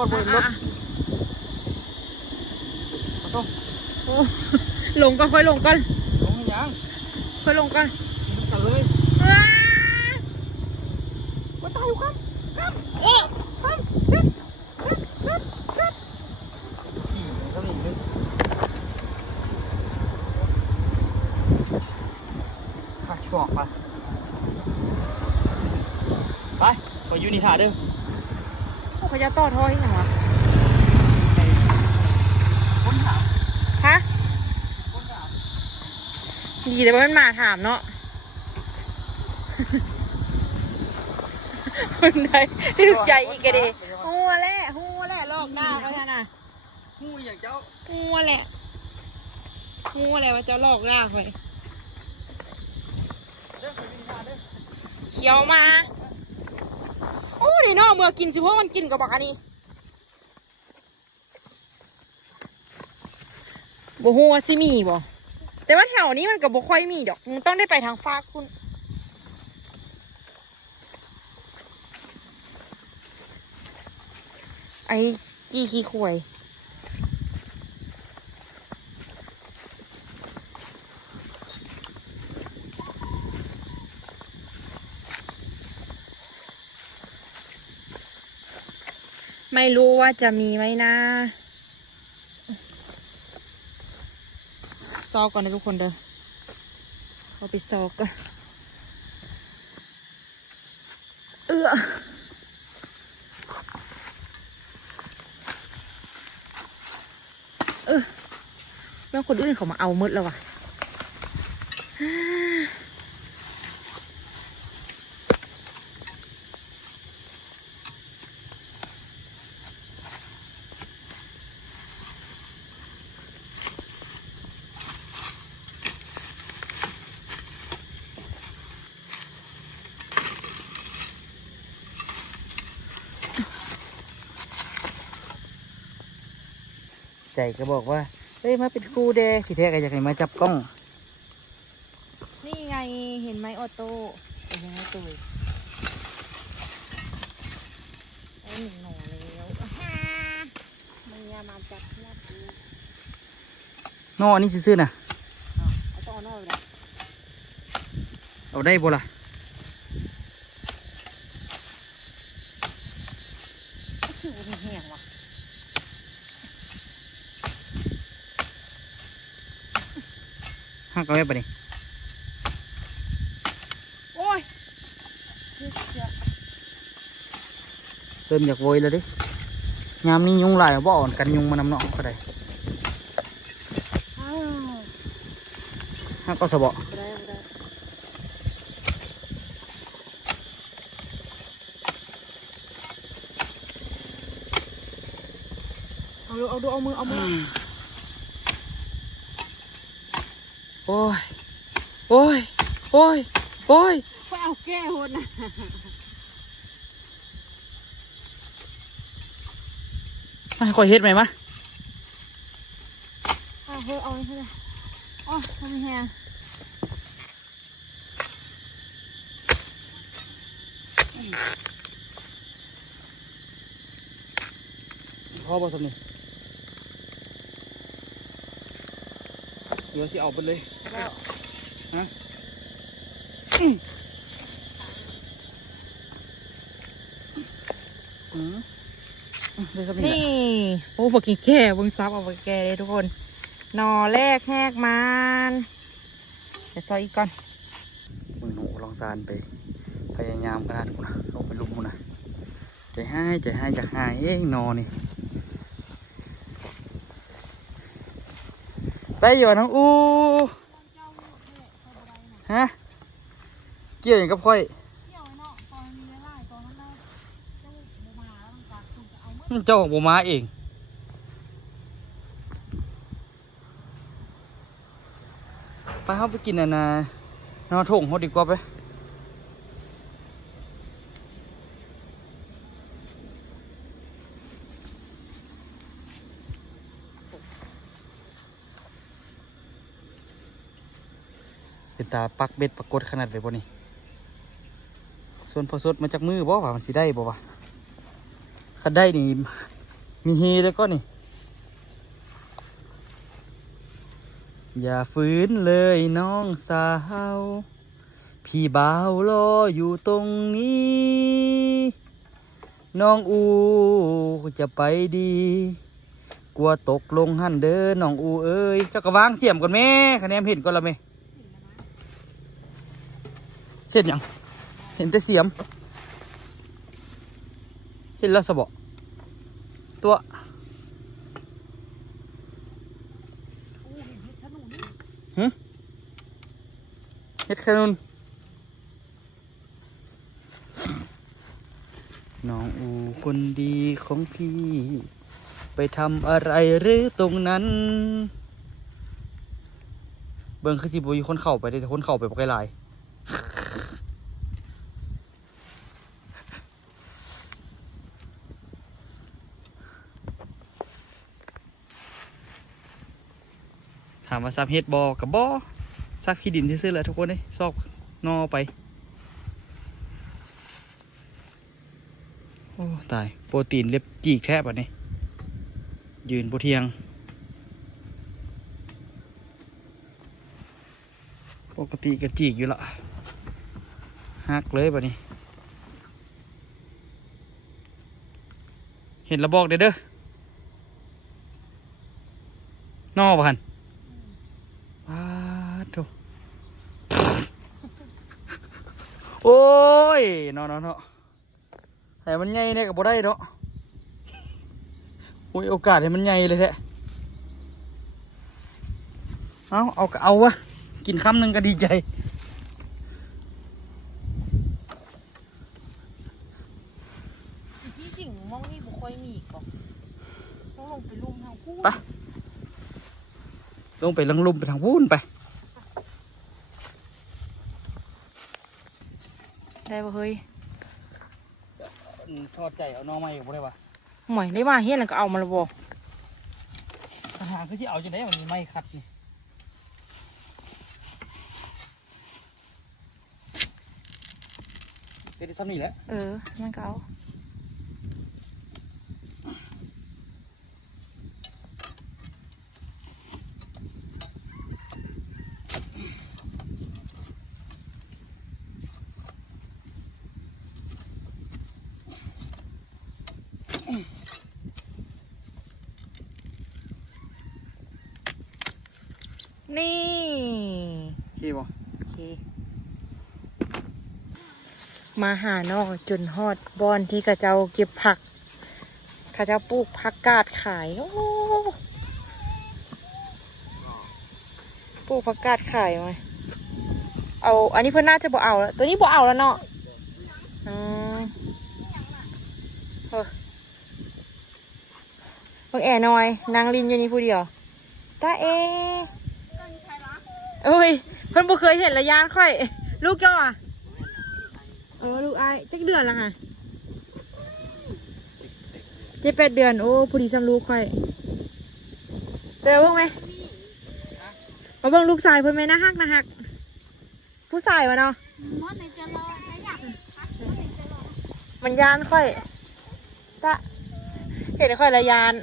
มึงเสียดอกก้นบนรถขอโทษลงก่อนค่อยลงก่อนลงยังค่อยลงก่อนกันเลยว้าว่าตายอยู่ครับโอ้อีก็มีนึงข้าชอกปะไปขอยูนิท่าเด้อโห เขาจะต่อท่อยังไงวะค้นหาฮะค้นหาดีแต่ว่ามันมาถามเนาะคนใดที่ถูกใจอีกกะดีหัวแหละหัวแหละลอกหน้าเขาท่านน่ะหูอย่างเจ้าหัวแหละหัวแหละว่าจะลอกหน้าคอยเด้อขอยูนิท่าเด้อเขียวมาโอ้ นี่เนาะเมื่อกินสิพวกมันกินกับบอกอันนี้บ่ฮู้ว่าสิมีบ่แต่ว่าแถวนี้มันกับบ่ค่อยมีดอกมึงต้องได้ไปทางฟากคุณไอ้จี้ขี้ควย ไม่รู้ว่าจะมีไหมนะซอกก่อนนะทุกคนเด้อเอาไปซอกก่อนเอื้อเออแม่งคนอื่นเขามาเอาหมดแล้วว่ะ ใจก็บอกว่าเฮ้ยมาเป็นครูเดที่แท้ก็อยากให้มาจับกล้อง นี่ไงเห็นไหมออโต้เป็นยังไงตัวไอ้หนึ่งหน่อแล้วอ่าฮะเมียมาจับเมียปูนออันนี้ซื่อๆน่ะอ้าวเอาต้องเอาหน่อยเลยเอาได้บ่ล่ะ ก็คือมันแห้งว่ะ หักเอาไว้ปะนี่โอ้ยคือเสียเริ่มอยากโวยแล้วเดิยามนี้ยุงหลายบ่อ่อนกันยุงมานำเนาะก็ได้อ้าวหักก็สะเบาะบ่ได้บ่ได้เอาดูเอาดูเอามือเอามือ โอ้ย โอ้ย โอ้ย โอ้ยไปเอาแก้หนนะให้คอยเฮ็ดไหมมะเอาเฮ้ยเอาให้เลยอ๋อทำแห้งพ่อบอกสำนี่ ตัวที่เอาไปเลยฮะนี่โอ้บักกี้แก่บึงซับเอาบัแก่เลยทุกคนหนอแรกแหกมันเดี๋ยวซอยอีกก่อนมือหนูลองซานไปพยายามขนาดกูนะลาไปลุมกูนะใจให้ใจให้จากหายเองนอนี่ ได้อยู่น้องอูฮะเกี่ยวอย่างกับค่อยเจ้าของบูมาเองไปเข้าไปกินอันนะนอถงเขาดีกว่าไป เป็นตาปักเบ็ดปรากฏขนาดเลยบ่นี่ส่วนพอสดมาจากมือบ่ว่ามันสิได้บ่วะถ้าได้นี่มีเฮเลยก็นี่ อย่าฝืนเลยน้องสาว พี่บ่าวรออยู่ตรงนี้ น้องอูจะไปดี กลัวตกลงหันเด้อน้องอูเอ้ยเจ้ากระวางเสียมก่อนแม่คะแนนเห็นก่อนละแม่ เห็นยังเห็นแต่เสียม เห็นแล้วสบอตัวหึเห็ดขนุนน้องอูคนดีของพี่ ไปทำอะไรหรือตรงนั้น เบิ่งคือสิบุยคนเข้าไปด้แต่คนเข้าไปบ่ไกลหลายามว่าซับเฮ็ดบอกับบอซักขี้ดินที่ซื้อแหละทุกคนเลยซอกนอไป โอ้ ตาย โปรตีนเล็บจีกแทบอะนี่ยืนบเทียง ปกติก็จีกอยู่ละหักเลยแบบนี้เห็นระบอกเด้อเด้อนอบ่หัน ว้าดโถโอ้ยเนาะเนนให้มันใหญ่เนี่ยกับบ่ได้เนาะโอ้ยโอกาสให้มันใหญ่เลยแท้เอาเอาเอาวะกินคำหนึ่งก็ดีใจ ที่จริงมองนี่บุค่อยมีก่อนต้องลงไปลุ่มทางคู่ ไป ลงไปลังลุมไปทางพูนไป ได้ปะเฮ้ยทอดใจเอาน้องมาอีกบ่ได้ปะหมอยได้มาเฮียนแล้วก็เอามาและบอกอาหารคือที่เอาจะได้มันมีไม้ขัดนี่เป็นซ้ำนี่แหละ เออนั่นก็เอานี่ ขี้บ่ โอเค มาหานอกจนฮอดบอนที่กระเจ้าเก็บผักกระเจ้าปลูกผักกาดขายโอ้ปลูกผักกาดขายไหมเอา อันนี้เพื่อนน่าจะบ่เอาแล้วตัวนี้บ่เอาแล้วเนาะอืมเออเพิ่งแอหน่อยนางลินอยู่นี่ผู้เดียวตาเอเอ้ย เพิ่นบ่เคยเห็นระยานค่อย ลูกเจ้าอะเออลูกไอ้ายจักเดือนละค่ะเจ็ดแปดเดือนโอ้พอดีซ้ำลูกค่อยเจอเบิ่งไหมมาเบิ่งลูกชายเพิ่นไหมนะฮักนะฮัก ผู้ชายวะเนาะมดในจะรอใช้อยากพักมดในจะรอมันยานค่อยตะเห็นค่อยละยาน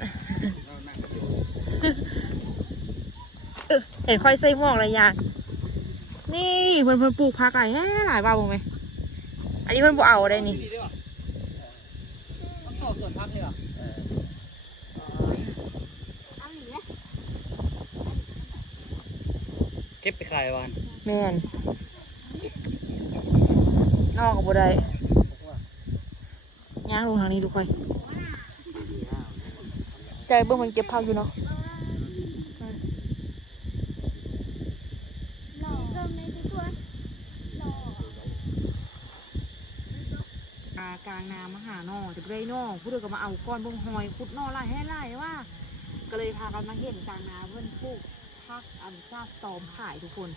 เห็นค่อยใส่หมวกละยาน นี่เพิ่นเพิ่นปลูกผักอะไรแฮ่หลายบาทบ่ไหมอันนี้เพิ่นบ่เอาได้นี่ต่อวนพักนี่หรอเอาหนีเลยเก็บไปขายวันแม่นนอกกับบ่ได้ย่างลงทางนี้ทุกคนใจเบิ่งมันเก็บผักอยู่เนาะ หล่อเริ่มในทุกคนหล่อ อา กลางน้ำมาหาหนอจะไปได้นอผู้เดียวก็มาเอาก้อนบงหอยขุดนอไล่ให้ไล่ว่า ก็เลยพากันมาเห็นกลางนาเพิ่อนปลูกผักอันซาตอมขายทุกคน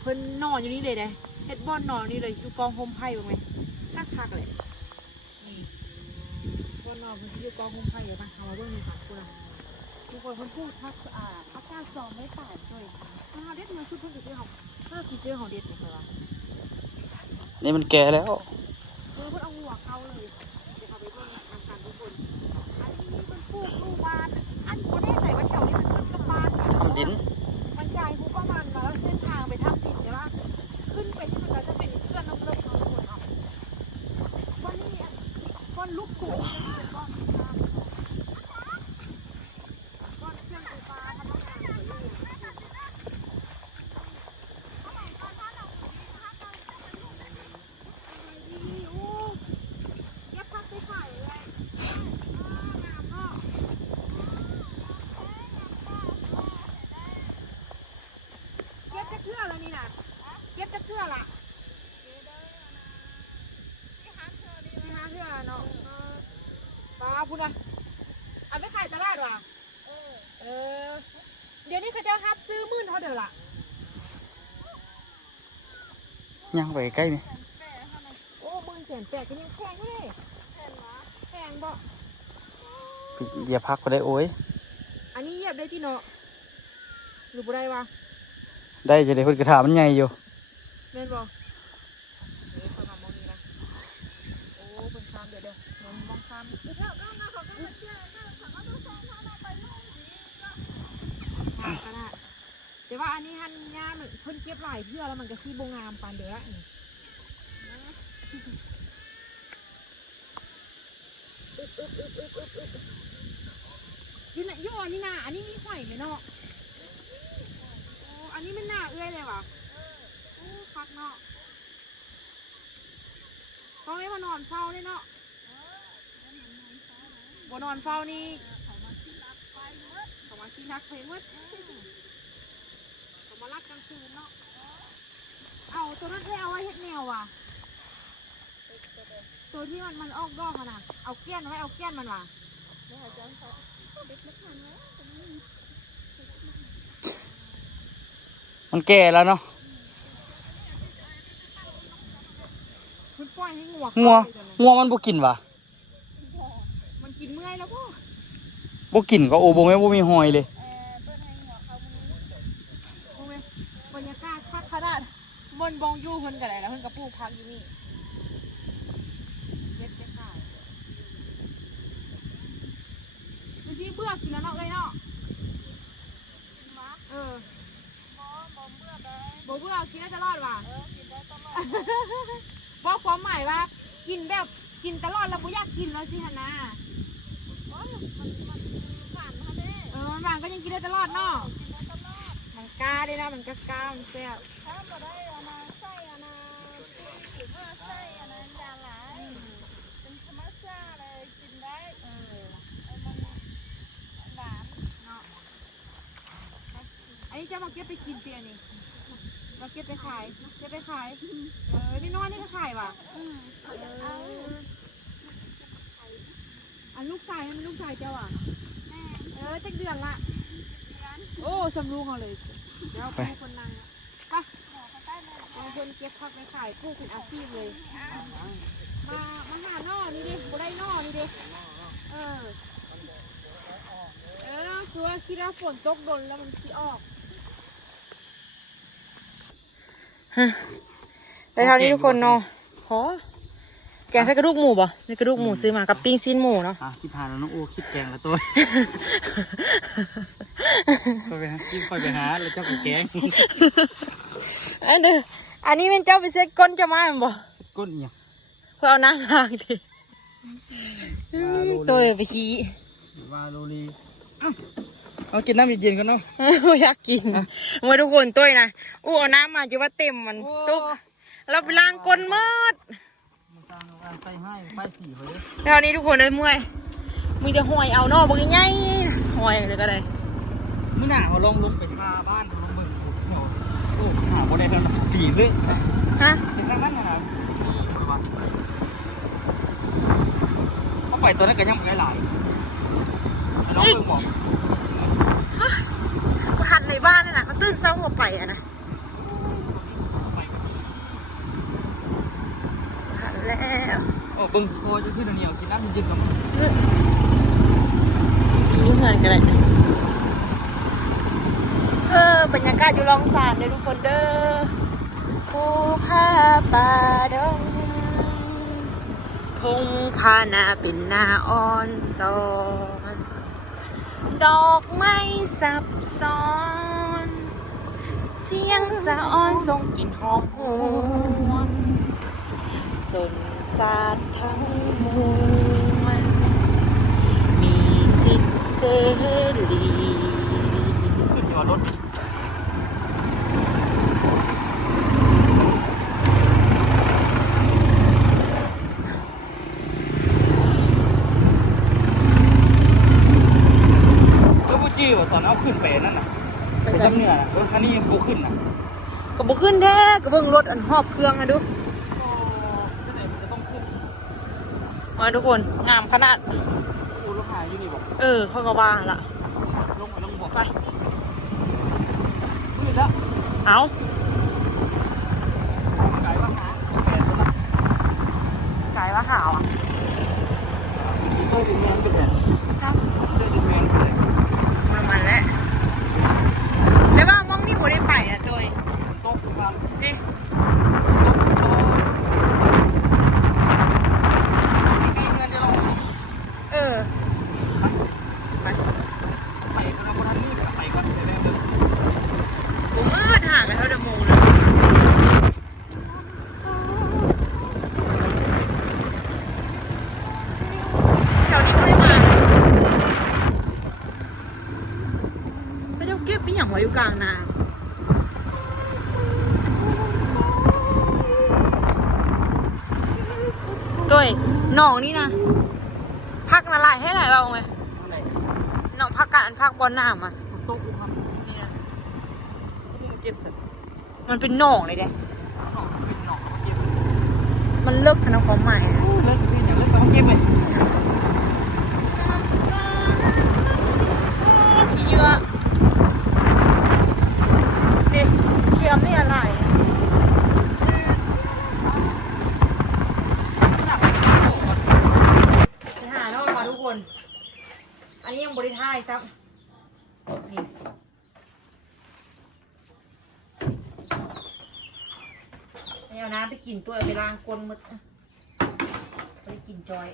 เพิ่อนนอนอยู่นี่เลยเด้เฮ็ดบอนนอนนี่เลยอยู่กองโฮมไผ่บ้างไหมคักคักเลยนี่บอนนอนเพิ่นอยู่กองโฮมไผ่เดี๋ยวมาเอามาเบิ่งนี่ค่ะทุกคนทุกคนเพิ่อนพูดผักอ่าผักกาดซอมไม่ป่านด้วยอ่าเด็ดมาชุดเพิ่อนสิซื้อเฮาถ้าสิซื้อเฮาเด็ดนี่ค่ะว่านี่มันแก่แล้ว เออเพิ่นเอาหัวเข้าเลย เดี๋ยวเขาไปเบิ่งทางการทุกคน อันนี้เพิ่นปลูกลูกบาน อันบ่แน่ใจว่าแถวนี้มันเป็นกระบานทำดิน มันใช่ผู้ประมาณมาแล้วเส้นทางไปทำผิดใช่ปะขึ้นไปที่มันก็จะเป็นเพื่อนน้ำเลิกน้ำคนเอาวันนี้อะก้อนลูกสูงจะเป็นก้อนน้ำก้อนเครื่องไฟฟ้าทำงานอยู่นี่นี่โอ้เก็บผักไปขายเลยอ่างามเนาะ เก็บจะเครื่องแล้วนี่นะเก็บจะเครื่องละที่หาเครื่องเนาะปลาพูดนะเอาไปขายตลาดว่ะเออ เดี๋ยวนี้เขาจะฮับซื้อมื่นเท่าเดิมละ ย่างไปใกล้ไหมโอ้มื่นแสนแปดก็ยังแพงอยู่เลยแพงบ่อย่าพักก็ได้โอ้ย อันนี้เหยียบได้ที่เนาะหรือบ่ได้วะได้จะได้เพิ่นกระถามันใหญ่อยู่แม่นบ่เดี๋ยวเขามามองนี้นะโอ้คนข้ามเดี๋ยวเดี๋ยวมองมองข้าม ค่ะก็ได้แต่ว่านนี้ฮันย่ามันเพิ่นเก็บหลายเพื่อแล้วมันก็ซีโบงามปานเดือนี่นี่นอยู่อันนี้นาอันนี้มีไข่ไหมเนาะโอ้อันนี้มันหน้าเอื้อยเลยว่ะโอ้คักเนาะต้องให้มานอนเฝ้าเลยเนาะบ่นอนเฝ้านี่เขามาที่รักไปเพลงมดเขามาขี้รักไปเมื่อ กลางคืนเนาะ เอาตัวนั้นได้เอาไว้เฮ็ดแนวว่ะ ตัวที่มันมันออกดอกอะนะเอาเกี้ยนไว้เอาเกี้ยนมันว่ะมันแก่แล้วเนาะมันปล่อยให้งัวงัวเข้าไปเลยงัวมันบ่กินวะมันกินเมื่อยแล้วพ่อบ่กินก็โอ้บ่แม่นบ่มีหอยเลย โอ้ยบรรยากาศคักขนาด บนบองยูเพิ่นกันไหนแล้วเพิ่นก็ปลูกพักอยู่นี่เย็ดเย็ดขายดูสิเบื่อกินแล้วเนาะเลยเนาะเออบ่เบื่อกินได้ตลอดว่ะบอกความหมายว่า กินแบบกินตลอดแล้วบ่อยากกินแล้วสิฮะนะเออมันหวานก็ยังกินได้ตลอดเนาะมันกล้าได้นะมันก็กล้ามันแซ่บ ถ้าบ่ได้เอามาใส่อันนะถือว่าใส่อันนั้นยาหลายเป็นธรรมชาติเลยกินได้เออเอามันหวาน เนาะอั นนี้จะมาเก็บไปกินเตียนี่มาเก็บไปขายเก็บไปขาย เออ นี่น้อยนี่ก็ขายว่ะอืมเอออันลูกชายนั่นลูกชายเจ้าอะแม่เออจักเดือนละร้านโอ้สำรูงเอาเลยเดี๋ยวไปคนนั่งไปหมอเขาใต้เลยบางคนเก็บผักไปขายผู้เป็นอาชีพเลย มา มาหาหน่อนี่ดิบ่ได้หน่อนี่ดิ เออ เออคือว่าคิดว่าฝนตกโดนแล้วมันสิออก ได้เท่านี้ทุกคนเนาะขอแกงใส่กระดูกหมูป่ะใส่กระดูกหมูซื้อมากับปิ้งซีนหมูเนาะอะคิดหาแล้วน้องโอ้คิดแกงละตัวก็ไปหาคิดค่อยไปหาแล้วเจ้าก็แกงอันเด้ออันนี้เป็นเจ้าไปเซ็ตก้นจะมาแม่นบ่ก้นเนี่ยเพื่อเอานางลางดิตัวไปขี้วาโลลีอ้าว เอากินน้ำเย็นๆกันเนาะอยากกินมาทุกคนตัวนะอู้เอาน้ำมาจะว่าเต็มมันโอ้ตุกเราไปล้างก้นหมดมันสร้างเอาการใส่ให้ป้ายสีเขาเลยแล้วนี้ทุกคนเลยเมื่อยมึงจะห่วยเอาเนอกบางง่ายห่วยเลยก็ได้เมื่อหน้าเขาลองลงไปทาบ้านเขาลงเบิ่งโอ้โหหาบ่ได้แล้วนะปีเลยฮะเป็นทางนั้นนะครับเขาไปตัวนั้นก็ยังไม่หลายๆลองเบิ่งหมอก ทันในบ้านนี่นะเขาตื่นเช้าหัวไปอะนะทันแล้วโอ้เบิ่งโคจะขึ้นอันเหนียวกินน้ำเย็นๆกับมันกินเงินกันเลยเออบรรยากาศอยู่ลองสานเลยทุกคนเด้อภูผาป่าดงพงพานาเป็นนาอ่อนซอน ดอกไม้ซับซ้อน เสียงสะอ้อนทรงกลิ่นหอมหวนสนสาดทั้งมวลมีสิทธิ์เสรี ขึ้นอยู่รถก็พูดจี้ว่าตอนเอาขึ้นไปนั่นน่ะ ไป ไป ใส่ จำเนื้อน่ะรถคันนี้ยังโบ ขึ้นน่ะก็บ่ขึ้นแท้ก็เบิ่งรถอันหอบเครื่องอะดูก็ไหนมันจะต้องขึ้นมาทุกคนงามขนาดโอ้รถหายอยู่นี่บอกเออเขาก็ว่าละลงไปลงบอกไปขึ้นแล้วเอา ไก่ว่าหาแปดแล้วนะ กายว่าหาวอะ เคยถึงเมืองเป็นแผ่นเคยถึงเมืองเป็นแผ่น มันมันแล้วแต่ว่ามองนี่บ่ได้ไปนะตัว โต๊ะครับ เอ๊ะ มีเงินจะลง เออ ไปกำลังคนนี้ไปก่อนไปแม่เบิ่ง ผมมืดห่างกันเท่าเดยวโมงเลยแถวนี้ไม่ได้มาไม่ได้เก็บเป็นอย่างไว้อยู่กลางนาตัว หนองนี่นะพักละลายให้หลายเราไงอะไรหนองพักการพักบอลน้ำอะโต๊ะครับนี่นะมึงเก็บเสร็จมันเป็นหนองเลยเด้หนอกเป็นหนอกเก็บมันเลิกธนาความหมายอะเลิกพี่เนี่ยเลิกต้องเก็บเลยขี้เยอะเด็เชียมนี่อะไรไปหาแล้วมาทุกคน อัน ซับนี่ไม่เอาน้ำไปกินตัวเอาไปล้างก้นหมดอะไปกินจอย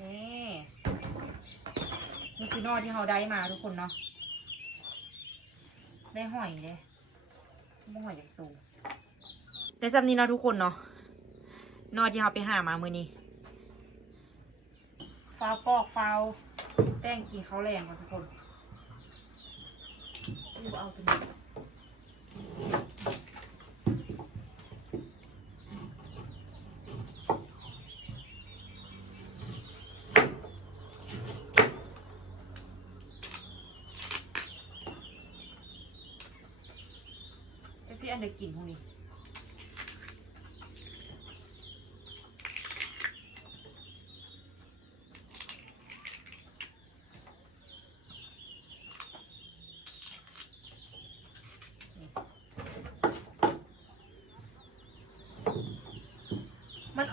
นี่นี่คือนอที่เราได้มาทุกคนเนาะได้หอยเลยไม่หอยจากตูได้ซ้ำนี้เนาะทุกคนเนาะ นอที่เราไปหามามือนี้ฟาวปอกฟาวแป้งกินเขาแรงก่อนทุกคนดูเอาตัวนี้ไอ้ซี่อันเด็กกินพวกนี้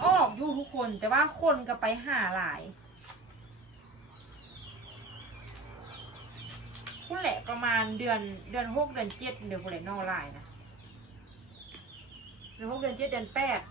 ออกอยู่ทุกคน แต่ว่าคนก็ไปหาหลายคุณแหละประมาณเดือนเดือนหกเดือนเจ็ดเดือนคุณแหละนอกลายนะเดือนหกเดือนเจ็ดเดือนแปด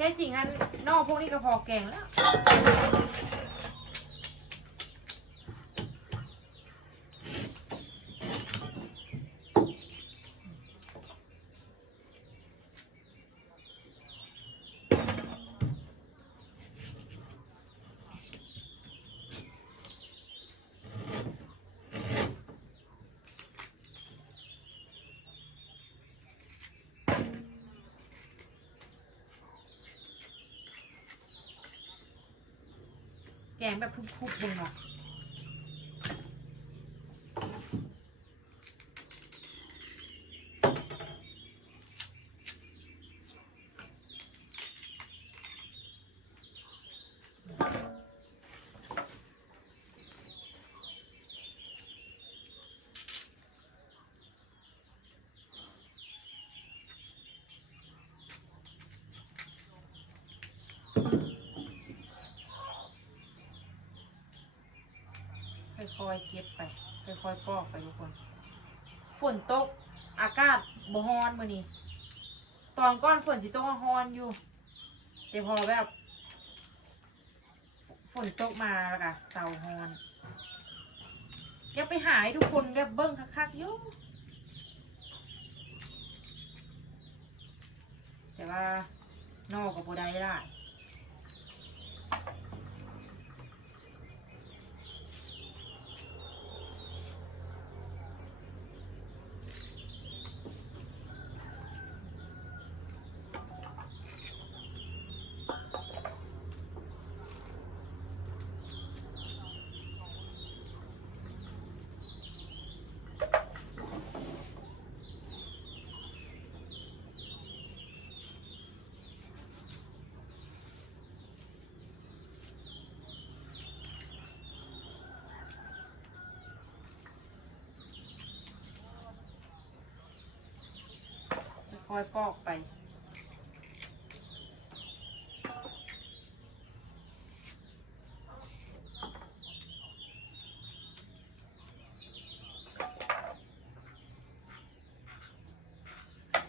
แค่จริงอันนอกพวกนี้ก็พอแกงแล้ว แกงแบบคุบๆบนหรอกค่ อยๆเก็บไป ค่อยๆปอกไปทุกคน ฝนตก อากาศบ่ฮ้อนมื้อนี้ ตอนก้อนฝนสิตกฮ้อนอยู่ แต่พอแบบ ฝนตกมาแล้วก็เสาฮ้อนแกไปหาให้ทุกคนแบบเบิ้งคักๆอยู่แต่ว่านอกกับโบได้ละ ค่อยปอกไป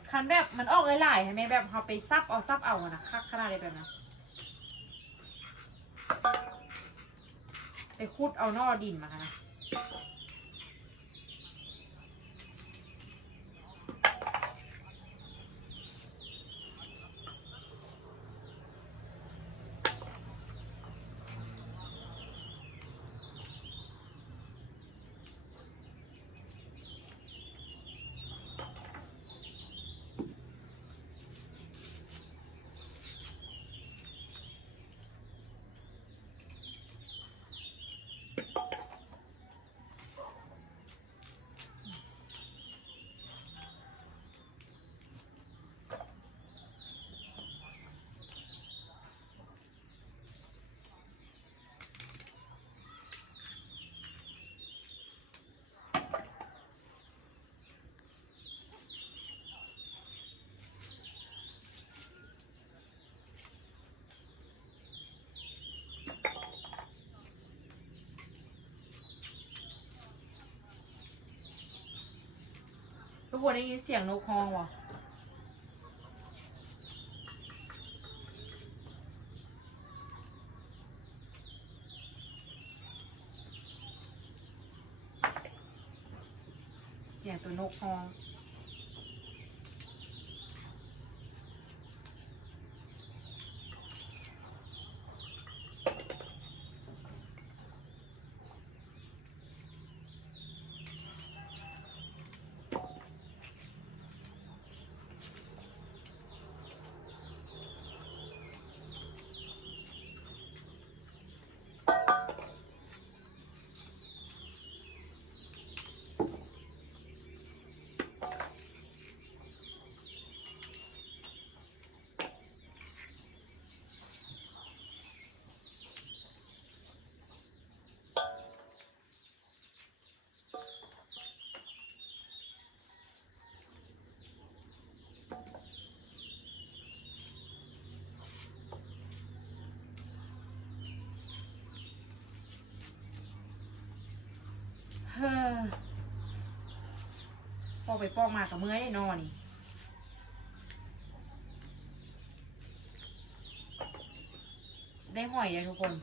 คันแบบมันออกหลายๆใช่ไหมแบบเขาไปซับเอาซับเอาอะนะคักขนาดเลยแบบนั้นไปคุดเอานอดินมาค่ะนะ คนได้ยินเสียงนกฮองวะเสียงตัวนกฮอง พอไปปอกมากับเมื่อยนอนนี่ได้หอยเลยทุกคน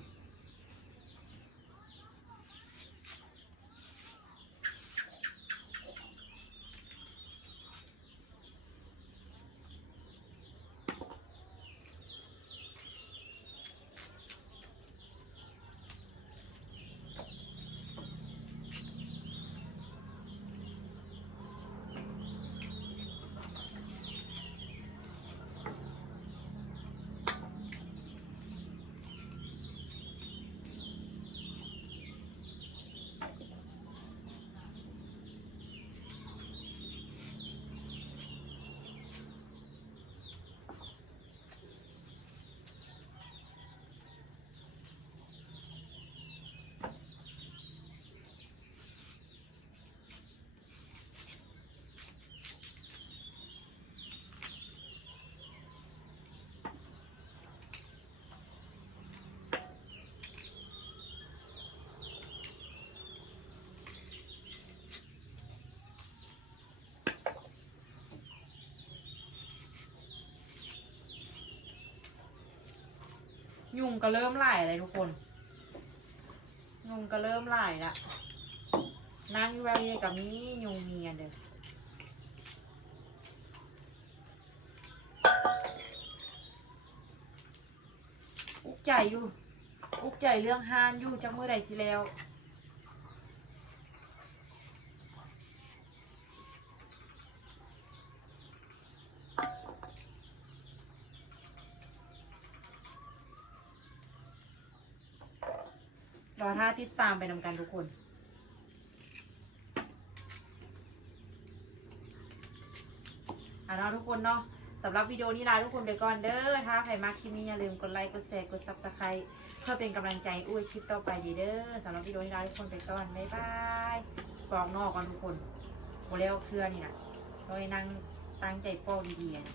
ยุงก็เริ่มไล่เลยทุกคน ยุงก็เริ่มไหลละนั่งอยู่แบบนี้กับนี้ยุงเมียเด้ออุกใจอยู่ อุกใจเรื่องฮานอยู่จักเมื่อใดสิแล้ว รอท่าติดตามไปนำกันทุกคน อะเนาะทุกคนเนาะสำหรับวิดีโอนี้ลาทุกคนไปก่อนเด้อ ถ้าใครมาคลิปนี้อย่าลืมกดไลค์ กดแชร์ กดซับสไครต์เพื่อเป็นกำลังใจอุ้ยคลิปต่อไปดีเด้อสำหรับวิดีโอนี้ลาทุกคนไปก่อน บ๊ายบายปอกนอกก่อนทุกคนโมเลวเครือนี่นะโดยนั่งตั้งใจปอกดีๆอะ